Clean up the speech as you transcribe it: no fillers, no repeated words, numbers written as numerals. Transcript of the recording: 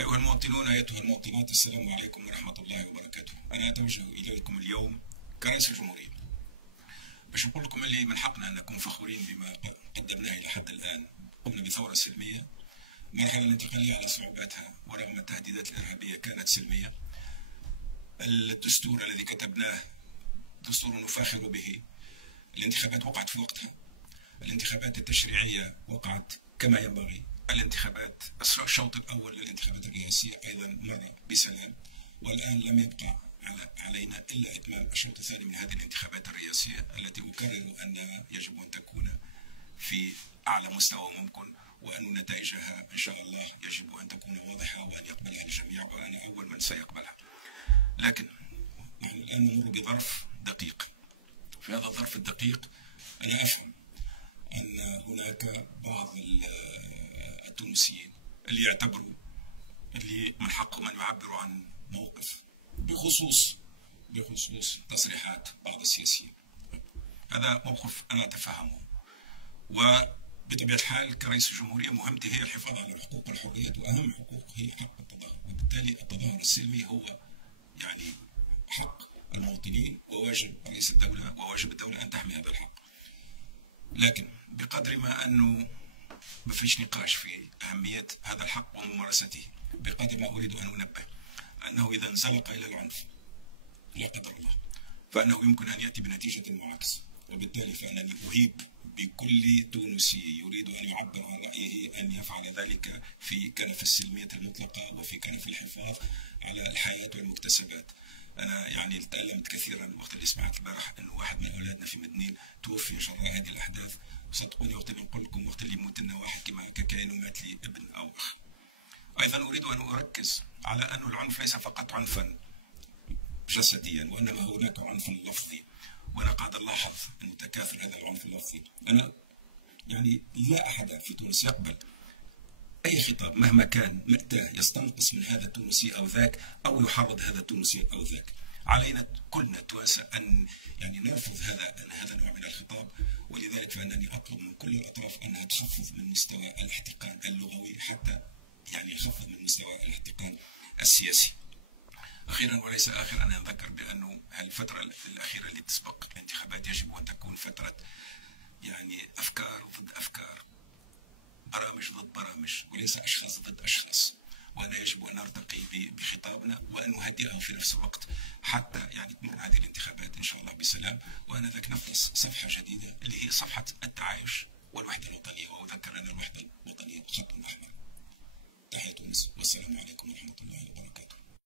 أيها المواطنون أيتها المواطنات، السلام عليكم ورحمة الله وبركاته. أنا أتوجه إليكم اليوم كرئيس الجمهورية باش نقول لكم اللي من حقنا أن نكون فخورين بما قدمناه إلى حد الآن. قمنا بثورة سلمية، المرحلة الانتقالية على صعوباتها ورغم التهديدات الإرهابية كانت سلمية. الدستور الذي كتبناه دستور نفاخر به. الانتخابات وقعت في وقتها، الانتخابات التشريعية وقعت كما ينبغي، الانتخابات الشوط الأول للانتخابات الرئاسية أيضا مر بسلام، والآن لم يبقى علينا إلا إتمام الشوط الثاني من هذه الانتخابات الرئاسية التي أكرر أنها يجب أن تكون في أعلى مستوى ممكن، وأن نتائجها إن شاء الله يجب أن تكون واضحة وأن يقبلها الجميع، وأنا أول من سيقبلها. لكن نحن الآن نمر بظرف دقيق. في هذا الظرف الدقيق أنا أفهم أن هناك بعض التونسيين اللي يعتبروا اللي من حقهم أن يعبروا عن موقف بخصوص تصريحات بعض السياسيين. هذا موقف أنا أتفهمه، وبطبيعة الحال كرئيس الجمهورية مهمتي هي الحفاظ على الحقوق والحريات، وأهم حقوق هي حق التظاهر، وبالتالي التظاهر السلمي هو يعني حق المواطنين وواجب رئيس الدولة وواجب الدولة أن تحمي هذا الحق. لكن بقدر ما أنه ما فيش نقاش في أهمية هذا الحق وممارسته، بقدر ما أريد أن أنبه أنه إذا انزلق إلى العنف لا قدر الله فإنه يمكن أن يأتي بنتيجة معاكسة، وبالتالي فإنني أهيب بكل تونسي يريد أن يعبر عن رأيه أن يفعل ذلك في كنف السلمية المطلقة وفي كنف الحفاظ على الحياة والمكتسبات. أنا يعني تألمت كثيرا وقت اللي سمعت البارح أنه واحد من أولادنا في مدنين توفي جراء هذه الأحداث. صدقوني وقت اللي نقول لكم وقت اللي يموت لنا واحد كما كأنه مات لي ابن أو أخ. أيضا أريد أن أركز على أن العنف ليس فقط عنفا جسديا، وإنما هناك عنف لفظي، وأنا قاعد ألاحظ أن تكاثر هذا العنف اللفظي. أنا يعني لا أحد في تونس يقبل أي خطاب مهما كان مأتاه يستنقص من هذا التونسي أو ذاك، أو يحرض هذا التونسي أو ذاك. علينا كلنا التوانسة أن يعني نرفض هذا النوع من الخطاب، ولذلك فإنني أطلب من كل الأطراف أنها تخفض من مستوى الاحتقان اللغوي حتى يعني يخفض من مستوى الاحتقان السياسي. أخيرا وليس آخر أنا أذكر بأنه الفترة الأخيرة اللي تسبق الانتخابات يجب أن تكون فترة يعني أفكار ضد أفكار، برامج ضد برامج، وليس أشخاص ضد أشخاص. وأنا يجب أن نرتقي بخطابنا وأن نهدئه في نفس الوقت حتى يعني تمر هذه الانتخابات إن شاء الله بسلام، وأنا ذاك نفتح صفحة جديدة اللي هي صفحة التعايش والوحدة الوطنية. وأذكر أن الوحدة الوطنية خط أحمر. تحية تونس، والسلام عليكم ورحمة الله وبركاته.